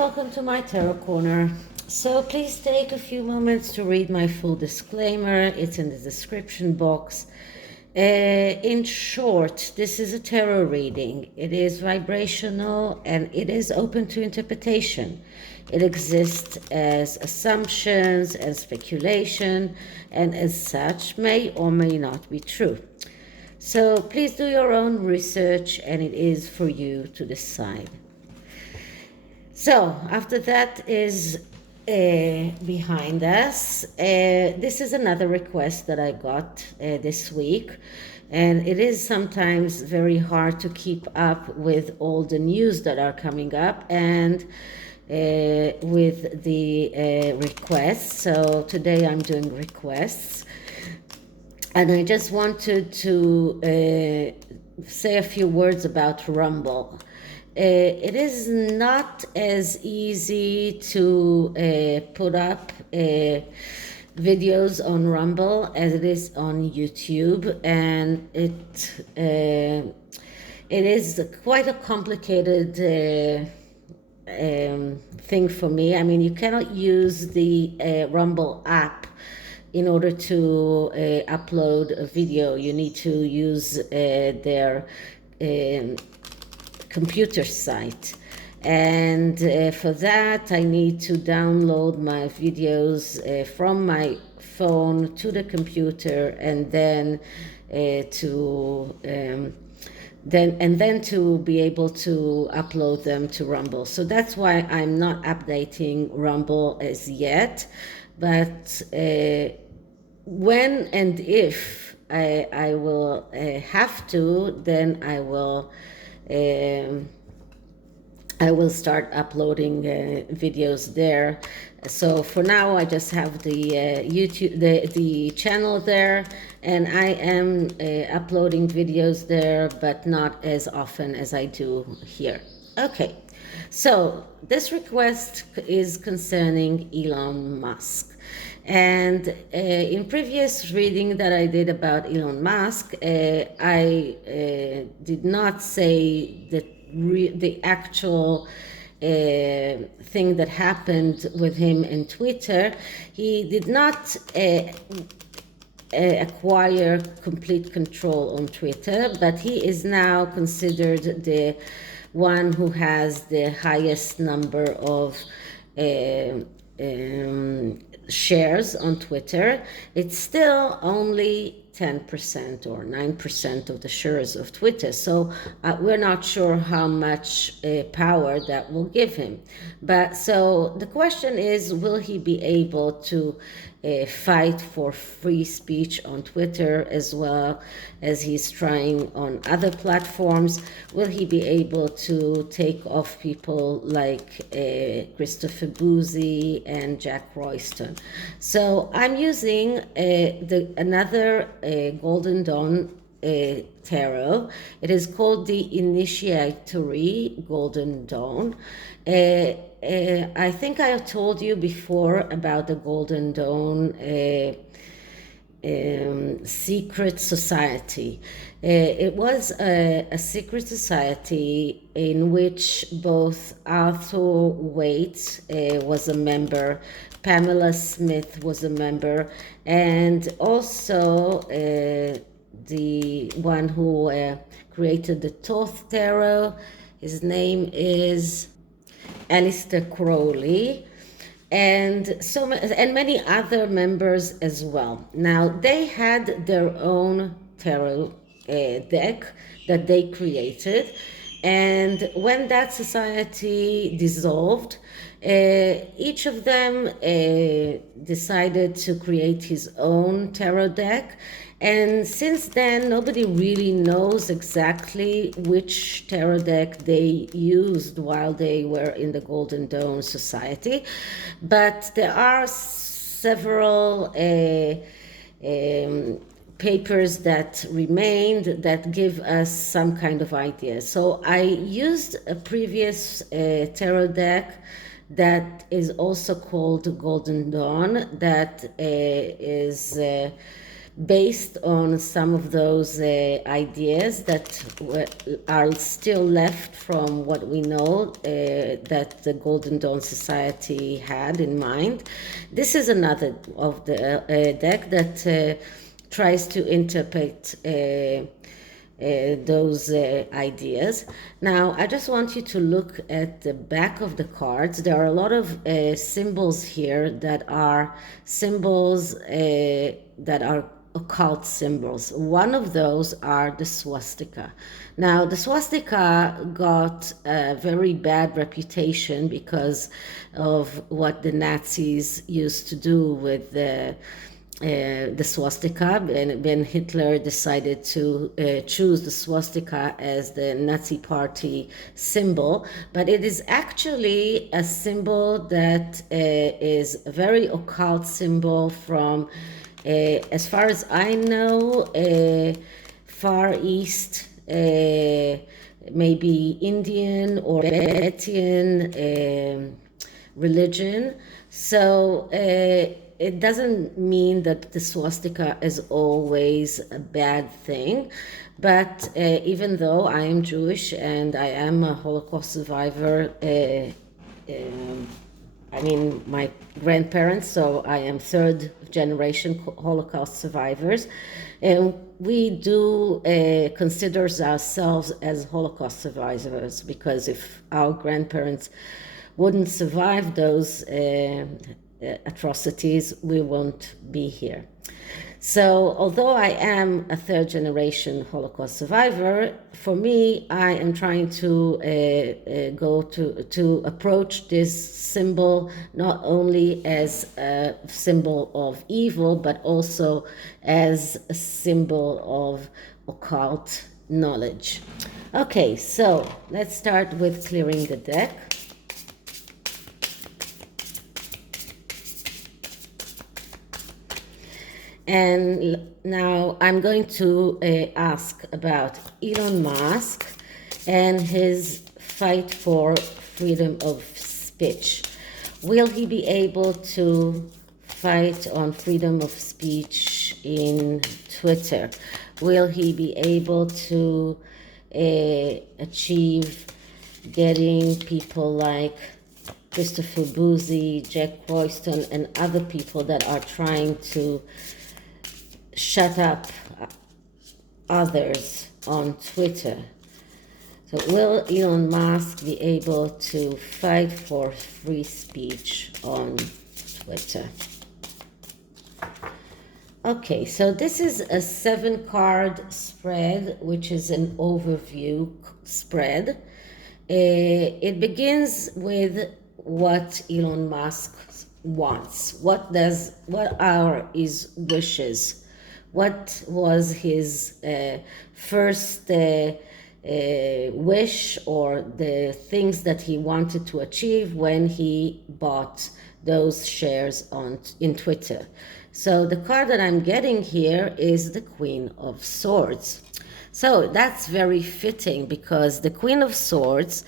welcome to my Tarot Corner. So please take a few moments to read my full disclaimer. It's in the description box. In short, this is a tarot reading. It is vibrational and it is open to interpretation. It exists as assumptions and speculation, and as such may or may not be true. So please do your own research, and it is for you to decide. So after that is behind us, this is another request that I got this week, and it is sometimes very hard to keep up with all the news that are coming up and with the requests. So today I'm doing requests, and I just wanted to say a few words about Rumble. It is not as easy to put up videos on Rumble as it is on YouTube, and it is quite a complicated thing for me. I mean, you cannot use the Rumble app in order to upload a video. You need to use their computer site, and for that I need to download my videos from my phone to the computer, and then to be able to upload them to Rumble. So that's why I'm not updating Rumble as yet, but when and if I will have to, then I will start uploading videos there. So for now I just have the YouTube, the channel there, and I am uploading videos there, but not as often as I do here. Okay, so this request is concerning Elon Musk. And in previous reading that I did about Elon Musk, I did not say the actual thing that happened with him in Twitter. He did not acquire complete control on Twitter, but he is now considered the one who has the highest number of shares on Twitter. It's still only 10% or 9% of the shares of Twitter, so we're not sure how much power that will give him. But so the question is, will he be able to fight for free speech on Twitter as well as he's trying on other platforms? Will he be able to take off people like Christopher Boozy and Jack Royston? So I'm using another Golden Dawn tarot. It is called the Initiatory Golden Dawn. I think I have told you before about the Golden Dawn secret society. It was a secret society in which both Arthur Waite was a member, Pamela Smith was a member, and also the one who created the Thoth Tarot. His name is Alistair Crowley, and many other members as well. Now they had their own tarot deck that they created, and when that society dissolved, each of them decided to create his own tarot deck. And since then, nobody really knows exactly which tarot deck they used while they were in the Golden Dawn Society. But there are several papers that remained that give us some kind of idea. So I used a previous tarot deck that is also called Golden Dawn, that is based on some of those ideas that are still left from what we know that the Golden Dawn Society had in mind. This is another of the deck that tries to interpret those ideas. Now, I just want you to look at the back of the cards. There are a lot of symbols here that are symbols that are occult symbols. One of those are the swastika. Now, the swastika got a very bad reputation because of what the Nazis used to do with the swastika, and when Hitler decided to choose the swastika as the Nazi party symbol. But it is actually a symbol that is a very occult symbol from, as far as I know, Far East, maybe Indian or Tibetan religion. So it doesn't mean that the swastika is always a bad thing, but even though I am Jewish and I am a Holocaust survivor, I mean, my grandparents, so I am third generation Holocaust survivors, and we do consider ourselves as Holocaust survivors, because if our grandparents wouldn't survive those atrocities, we won't be here. So although I am a third generation Holocaust survivor, for me, I am trying to approach this symbol not only as a symbol of evil, but also as a symbol of occult knowledge. Okay, so let's start with clearing the deck. And now I'm going to ask about Elon Musk and his fight for freedom of speech. Will he be able to fight on freedom of speech in Twitter? Will he be able to achieve getting people like Christopher Boozy, Jack Royston, and other people that are trying to shut up others on Twitter? So will Elon Musk be able to fight for free speech on Twitter? Okay, so this is a 7-card spread, which is an overview spread. It begins with what Elon Musk wants. What are his wishes? What was his first wish, or the things that he wanted to achieve when he bought those shares in Twitter? So the card that I'm getting here is the Queen of Swords. So that's very fitting, because the Queen of Swords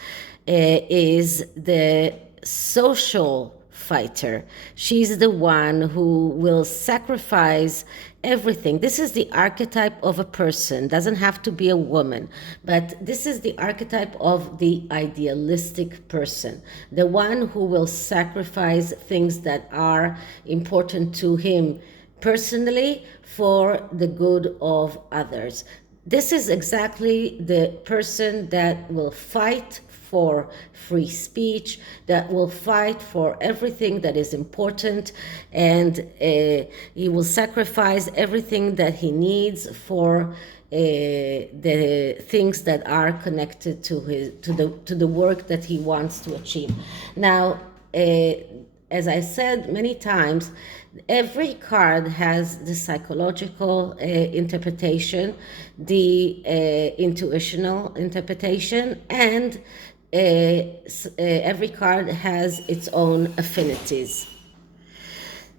is the social fighter. She's the one who will sacrifice everything. This is the archetype of a person. Doesn't have to be a woman, but this is the archetype of the idealistic person, the one who will sacrifice things that are important to him personally for the good of others. This is exactly the person that will fight for free speech, that will fight for everything that is important, and he will sacrifice everything that he needs for the things that are connected to the work that he wants to achieve. Now, as I said many times, every card has the psychological interpretation, the intuitional interpretation, and every card has its own affinities.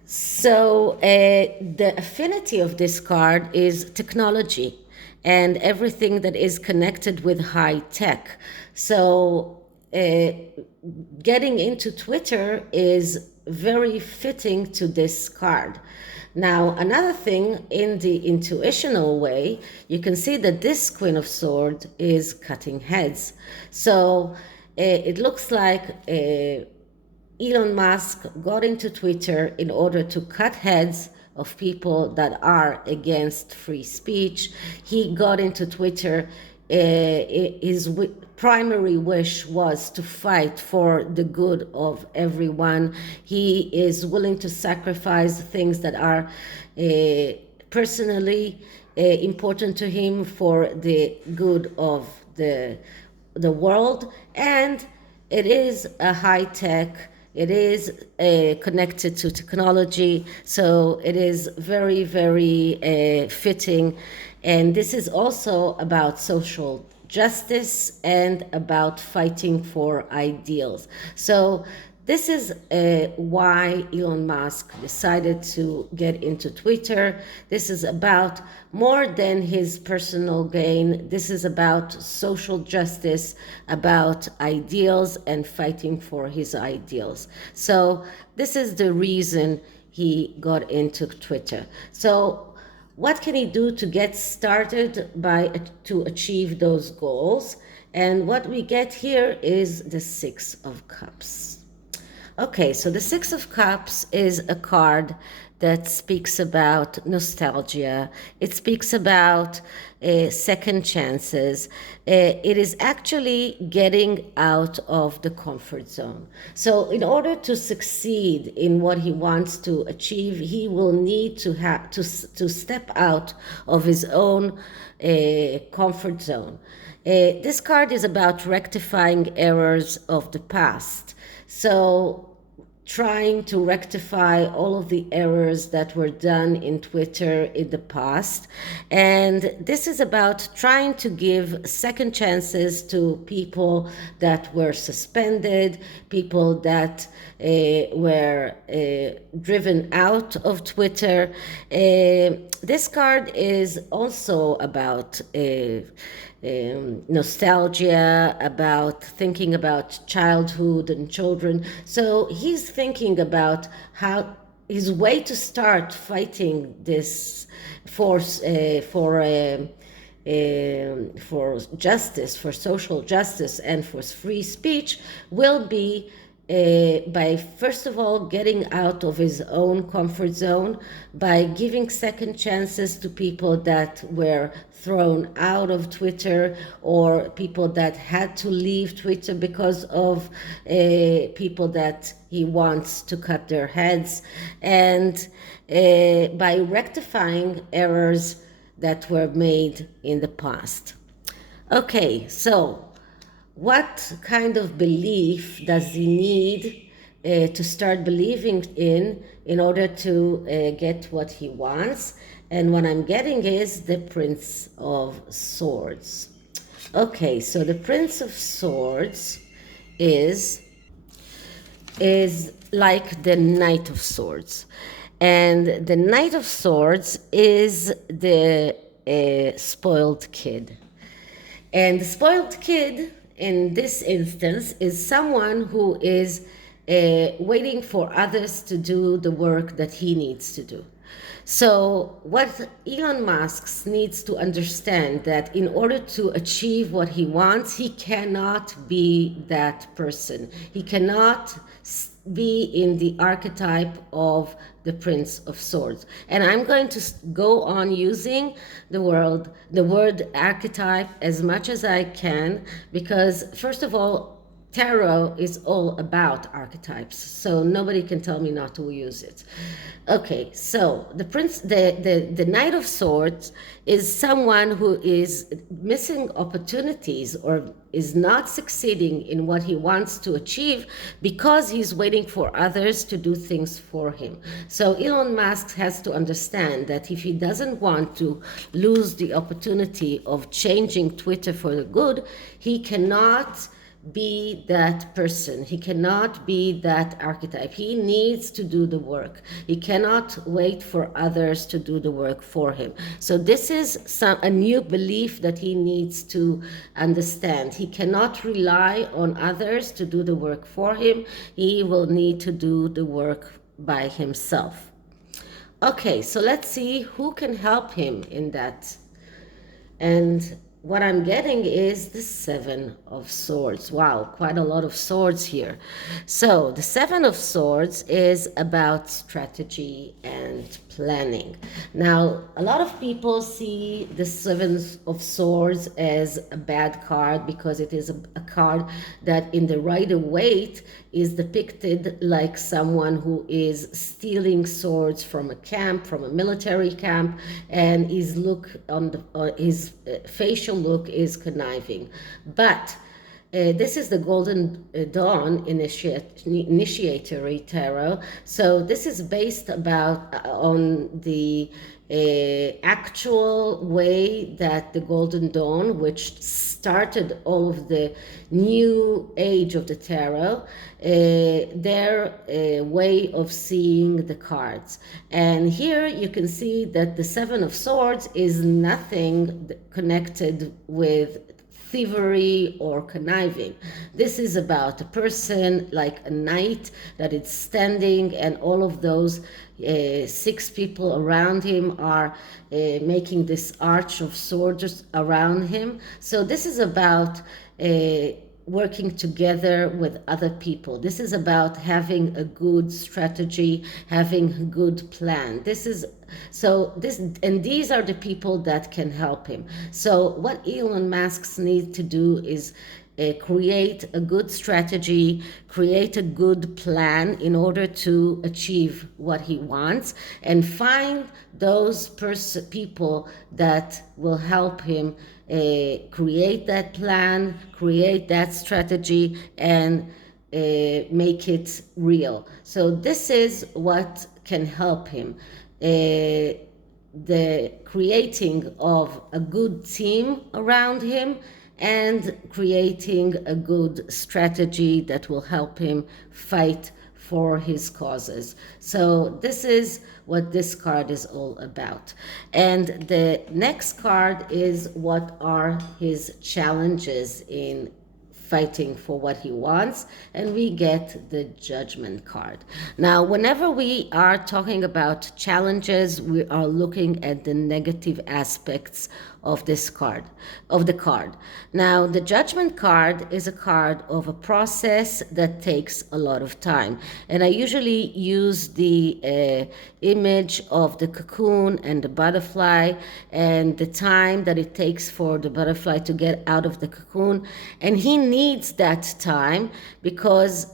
So the affinity of this card is technology and everything that is connected with high tech. So getting into Twitter is very fitting to this card. Now, another thing, in the intuitional way, you can see that this Queen of Swords is cutting heads. So it looks like Elon Musk got into Twitter in order to cut heads of people that are against free speech. He got into Twitter, his primary wish was to fight for the good of everyone. He is willing to sacrifice things that are personally important to him for the good of the world. And it is a high tech, it is connected to technology, so it is very, very fitting. And this is also about social justice and about fighting for ideals. So this is why Elon Musk decided to get into Twitter. This is about more than his personal gain. This is about social justice, about ideals and fighting for his ideals. So this is the reason he got into Twitter. So what can he do to get started to achieve those goals? And what we get here is the Six of Cups. Okay, so the Six of Cups is a card that speaks about nostalgia. It speaks about second chances. It is actually getting out of the comfort zone. So in order to succeed in what he wants to achieve, he will need to have to step out of his own comfort zone. This card is about rectifying errors of the past. So trying to rectify all of the errors that were done in Twitter in the past. And this is about trying to give second chances to people that were suspended, people that were driven out of Twitter. This card is also about nostalgia, about thinking about childhood and children. So he's thinking about how his way to start fighting this force for justice, for social justice, and for free speech will be by first of all getting out of his own comfort zone, by giving second chances to people that were thrown out of Twitter, or people that had to leave Twitter because of people that he wants to cut their heads, and by rectifying errors that were made in the past. Okay, so what kind of belief does he need to start believing in order to get what he wants? And what I'm getting is the Prince of Swords. Okay, so the Prince of Swords is like the Knight of Swords. And the Knight of Swords is the spoiled kid. And the spoiled kid in this instance is someone who is waiting for others to do the work that he needs to do. So what Elon Musk needs to understand, that in order to achieve what he wants, he cannot be that person. He cannot be in the archetype of the Prince of Swords. And I'm going to go on using the word archetype as much as I can, because first of all, tarot is all about archetypes, so nobody can tell me not to use it. Okay, so the Knight of Swords is someone who is missing opportunities or is not succeeding in what he wants to achieve because he's waiting for others to do things for him. So Elon Musk has to understand that if he doesn't want to lose the opportunity of changing Twitter for the good, he cannot be that person. He cannot be that archetype. He needs to do the work. He cannot wait for others to do the work for him. So this is a new belief that he needs to understand. He cannot rely on others to do the work for him. He will need to do the work by himself. Okay, so let's see who can help him in that. And what I'm getting is the Seven of Swords. Wow, quite a lot of swords here. So the Seven of Swords is about strategy and planning. Now, a lot of people see the Seven of Swords as a bad card because it is a card that in the Rider-Waite is depicted like someone who is stealing swords from a camp, from a military camp, and his look on his facial look is conniving. But this is the Golden Dawn initiatory tarot. So this is based on the actual way that the Golden Dawn, which started all of the new age of the tarot, their way of seeing the cards. And here you can see that the Seven of Swords is nothing connected with thievery or conniving. This is about a person like a knight that is standing, and all of those 6 people around him are making this arch of swords around him. So this is about working together with other people. This is about having a good strategy, having a good plan. And these are the people that can help him. So what Elon Musk needs to do is create a good strategy, create a good plan in order to achieve what he wants, and find those people that will help him create that plan, create that strategy, and make it real. So this is what can help him. The creating of a good team around him and creating a good strategy that will help him fight for his causes. So this is what this card is all about. And the next card is what are his challenges in fighting for what he wants, and we get the Judgment card. Now, whenever we are talking about challenges, we are looking at the negative aspects of this card, of the card. Now, the Judgment card is a card of a process that takes a lot of time. And I usually use the image of the cocoon and the butterfly and the time that it takes for the butterfly to get out of the cocoon. And he needs that time because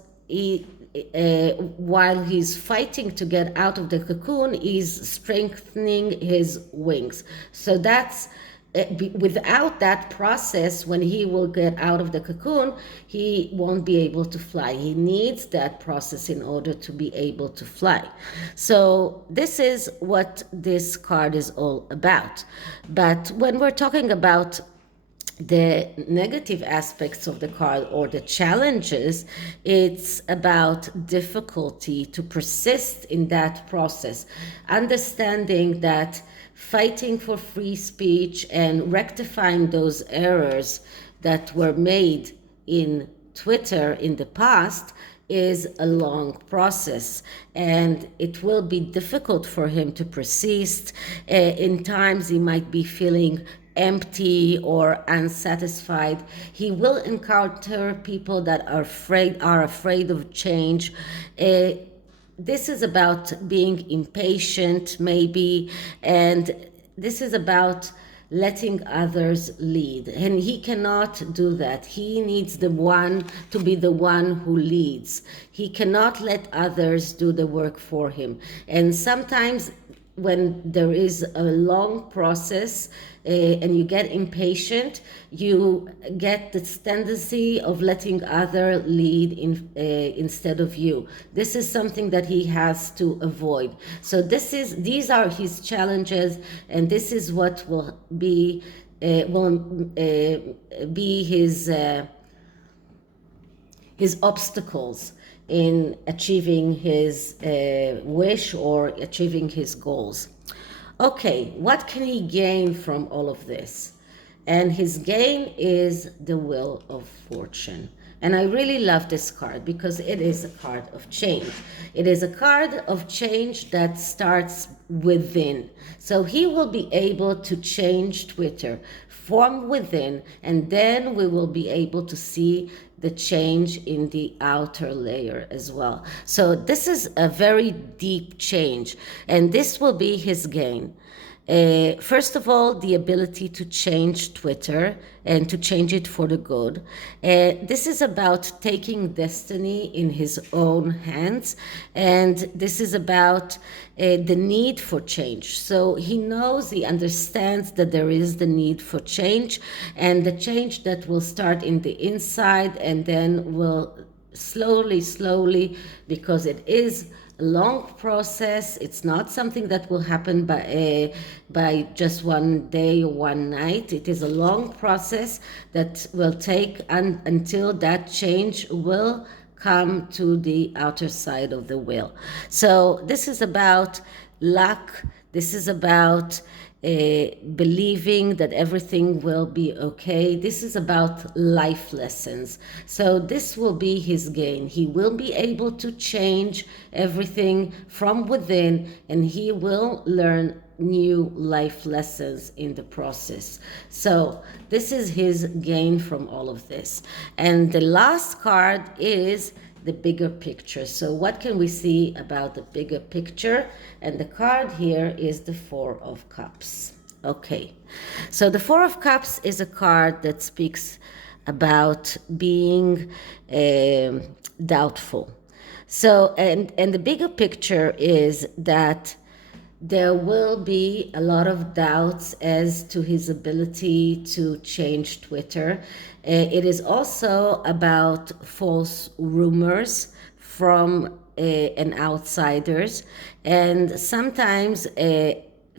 while he's fighting to get out of the cocoon, he's strengthening his wings. So that's without that process, when he will get out of the cocoon, he won't be able to fly. He needs that process in order to be able to fly. So this is what this card is all about. But when we're talking about the negative aspects of the card or the challenges, it's about difficulty to persist in that process, understanding that fighting for free speech and rectifying those errors that were made in Twitter in the past is a long process, and it will be difficult for him to persist. In times he might be feeling empty or unsatisfied. He will encounter people that are afraid of change. This is about being impatient, maybe, and this is about letting others lead. And he cannot do that. He needs the one to be the one who leads. He cannot let others do the work for him. And sometimes when there is a long process and you get impatient, you get this tendency of letting other lead instead of you. This is something that he has to avoid. So these are his challenges, and this is what will be his his obstacles in achieving his wish or achieving his goals. Okay, what can he gain from all of this? And his gain is the Wheel of Fortune. And I really love this card because it is a card of change. It is a card of change that starts within. So he will be able to change Twitter from within, and then we will be able to see the change in the outer layer as well. So this is a very deep change, and this will be his gain. First of all, the ability to change Twitter and to change it for the good. This is about taking destiny in his own hands, and this is about the need for change. So he knows, he understands that there is the need for change, and the change that will start in the inside and then will slowly, because it is a long process. It's not something that will happen by just one day or one night. It is a long process that will take until that change will come to the outer side of the wheel. So this is about luck. This is about believing that everything will be okay. This is about life lessons. So this will be his gain. He will be able to change everything from within, and he will learn new life lessons in the process. So this is his gain from all of this. And the last card is the bigger picture. So what can we see about the bigger picture? And the card here is the Four of Cups. Okay, so the Four of Cups is a card that speaks about being doubtful. So and the bigger picture is that there will be a lot of doubts as to his ability to change Twitter. It is also about false rumors from an outsiders, and sometimes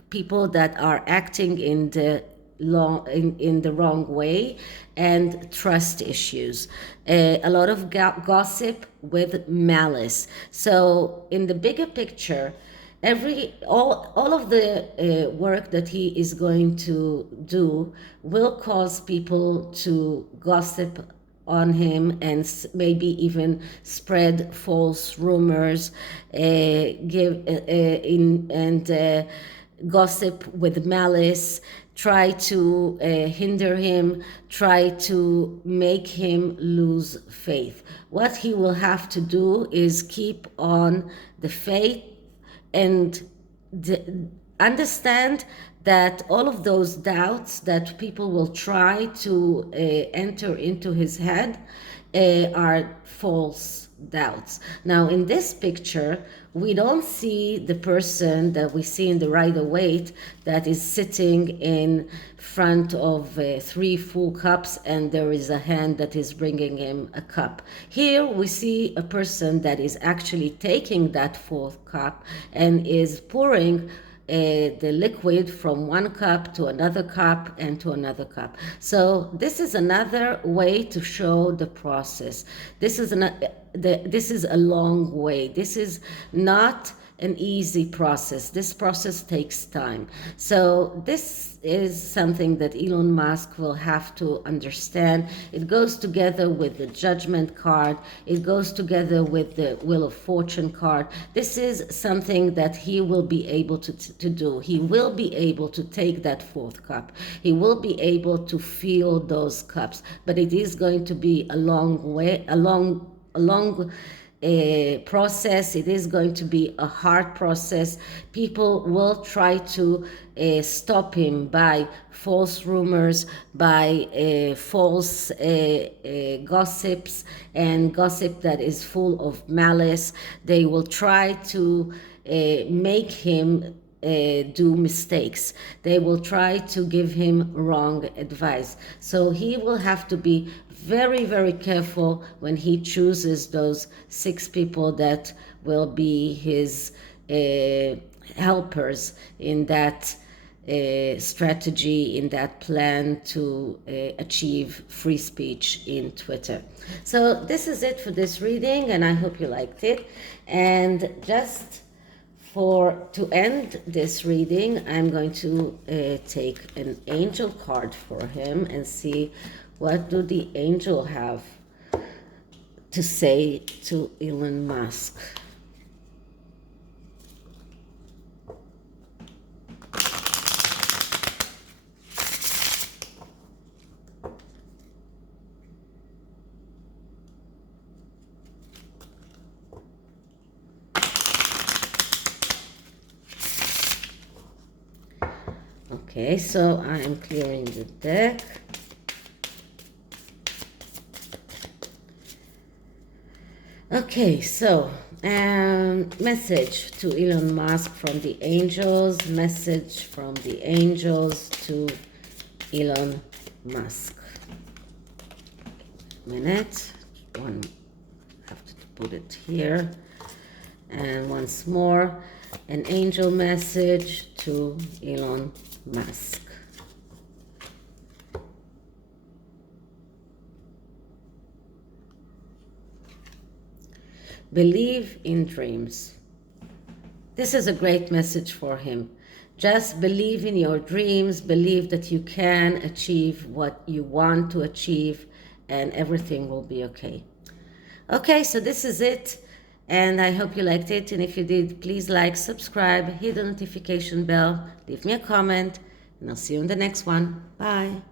people that are acting in the wrong way, and trust issues. A lot of gossip with malice. So in the bigger picture, all of the work that he is going to do will cause people to gossip on him and maybe even spread false rumors, gossip with malice, try to hinder him, try to make him lose faith. What he will have to do is keep on the faith and understand that all of those doubts that people will try to enter into his head are false doubts. Now, in this picture, we don't see the person that we see in the Rider-Waite that is sitting in front of 3 full cups, and there is a hand that is bringing him a cup. Here we see a person that is actually taking that 4th cup and is pouring the liquid from one cup to another cup and to another cup. So this is another way to show the process. This is a long way. This is not an easy process. This process takes time. So this is something that Elon Musk will have to understand. It goes together with the Judgment card. It goes together with the Wheel of Fortune card. This is something that he will be able to do. He will be able to take that 4th cup. He will be able to feel those cups, but it is going to be a long way, a long process. It is going to be a hard process. People will try to stop him by false rumors, by false gossips, and gossip that is full of malice. They will try to make him do mistakes. They will try to give him wrong advice. So he will have to be very, very careful when he chooses those 6 people that will be his helpers in that strategy, in that plan to achieve free speech in Twitter. So this is it for this reading, and I hope you liked it. And just to end this reading, I'm going to take an angel card for him and see what do the angel have to say to Elon Musk. Okay, so I am clearing the deck. Okay, so message to Elon Musk from the angels, message from the angels to Elon Musk. Minute, one, have to put it here, and once more, an angel message to Elon Musk. Believe in dreams. This is a great message for him. Just believe in your dreams, believe that you can achieve what you want to achieve, and everything will be okay. Okay, so this is it, and I hope you liked it, and if you did, please like, subscribe, hit the notification bell, leave me a comment, and I'll see you in the next one. Bye.